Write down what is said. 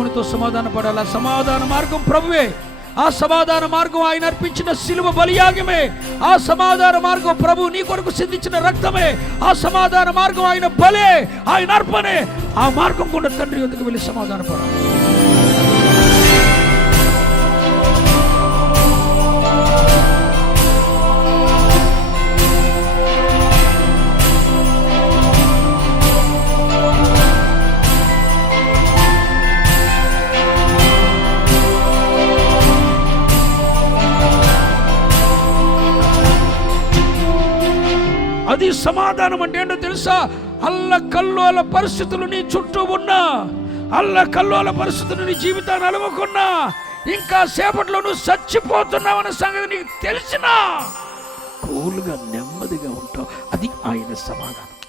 దేవునితో సమాధాన పడాలి. సమాధాన మార్గం ప్రభువే. ఆ సమాధాన మార్గం ఆయన అర్పించిన శిలువ బలియాగమే. ఆ సమాధాన మార్గం ప్రభు నీ కొరకు సిద్ధించిన రక్తమే. ఆ సమాధాన మార్గం ఆయన బలే, ఆయన అర్పణే. ఆ మార్గం కూడా తండ్రి వద్దకు వెళ్ళి సమాధాన పడాలి. అది సమాధానం అంటే ఏంటో తెలుసా? అల్లకల్లోల పరిస్థితులు నీ చుట్టూ ఉన్నా, అల్లకల్లోల పరిస్థితులు నీ జీవితాన్ని అలవకున్నా, ఇంకా సేపట్లో నువ్వు చచ్చిపోతున్నావన్న సంగతి నీకు తెలిసినా కూల్గా నెమ్మదిగా ఉంటావు. అది ఆయన సమాధానం.